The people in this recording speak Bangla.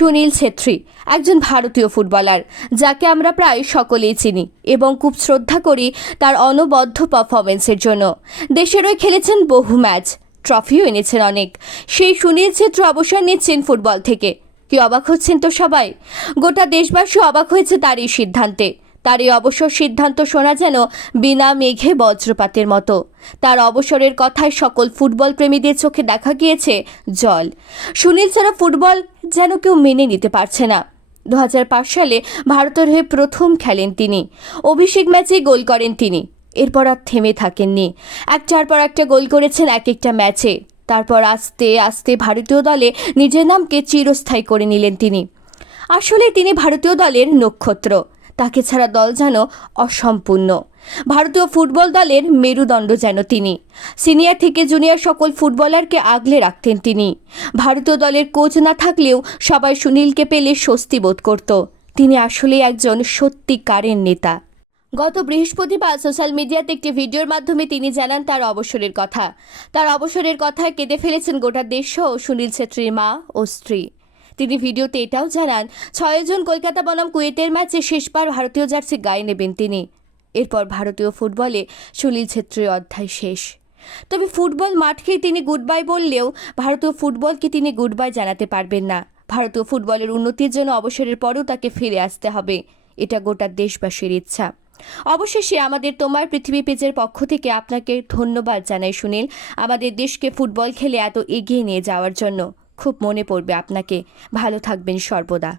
সুনীল ছেত্রী একজন ভারতীয় ফুটবলার যাকে আমরা প্রায় সকলেই চিনি এবং খুব শ্রদ্ধা করি তার অনবদ্য পারফরমেন্সের জন্য। দেশের হয়ে খেলেছেন বহু ম্যাচ, ট্রফিও এনেছেন অনেক। সেই সুনীল ছেত্রী অবসর নিচ্ছেন ফুটবল থেকে। কি অবাক হচ্ছেন তো সবাই? গোটা দেশবাসী অবাক হয়েছে তার এই সিদ্ধান্তে। তার এই অবসর সিদ্ধান্ত শোনা যেন বিনা মেঘে বজ্রপাতের মতো। তার অবসরের কথায় সকল ফুটবল প্রেমীদের চোখে দেখা গিয়েছে জল। সুনীল ছাড়া ফুটবল যেন কেউ মেনে নিতে পারছে না। 2005 সালে ভারতের হয়ে প্রথম খেলেন তিনি। অভিষেক ম্যাচে গোল করেন তিনি। এরপর আর থেমে থাকেননি। একটার পর একটা গোল করেছেন এক একটা ম্যাচে। তারপর আস্তে আস্তে ভারতীয় দলে নিজের নামকে চিরস্থায়ী করে নিলেন তিনি। আসলে তিনি ভারতীয় দলের নক্ষত্র। তাকে ছাড়া দল যেন অসম্পূর্ণ। ভারতীয় ফুটবল দলের মেরুদণ্ড যেন তিনি। সিনিয়র থেকে জুনিয়র সকল ফুটবলারকে আগলে রাখতেন তিনি। ভারতীয় দলের কোচ না থাকলেও সবাই সুনীলকে পেলে স্বস্তি বোধ করত। তিনি আসলে একজন সত্যিকারের নেতা। গত বৃহস্পতিবার সোশ্যাল মিডিয়াতে একটি ভিডিওর মাধ্যমে তিনি জানান তার অবসরের কথা। তার অবসরের কথায় কেঁদে ফেলেছেন গোটা দেশসহ সুনীল ছেত্রীর মা ও স্ত্রী। তিনি ভিডিওতে এটাও জানান 6 জুন কলকাতা বনাম কুয়েতের ম্যাচে শেষবার ভারতীয় জার্সি গায়ে নেবেন তিনি। এরপর ভারতীয় ফুটবলে সুনীল ছেত্রীর অধ্যায় শেষ। তবে ফুটবল মাঠকেই তিনি গুড বাই বললেও ভারতীয় ফুটবলকে তিনি গুড বাই জানাতে পারবেন না। ভারতীয় ফুটবলের উন্নতির জন্য অবসরের পরেও তাকে ফিরে আসতে হবে, এটা গোটা দেশবাসীর ইচ্ছা। অবশেষে আমাদের তোমার পৃথিবী পেজের পক্ষ থেকে আপনাকে ধন্যবাদ জানাই সুনীল, আমাদের দেশকে ফুটবল খেলে এত এগিয়ে নিয়ে যাওয়ার জন্য। খুব মনে পড়বে আপনাকে। ভালো থাকবেন সর্বদা।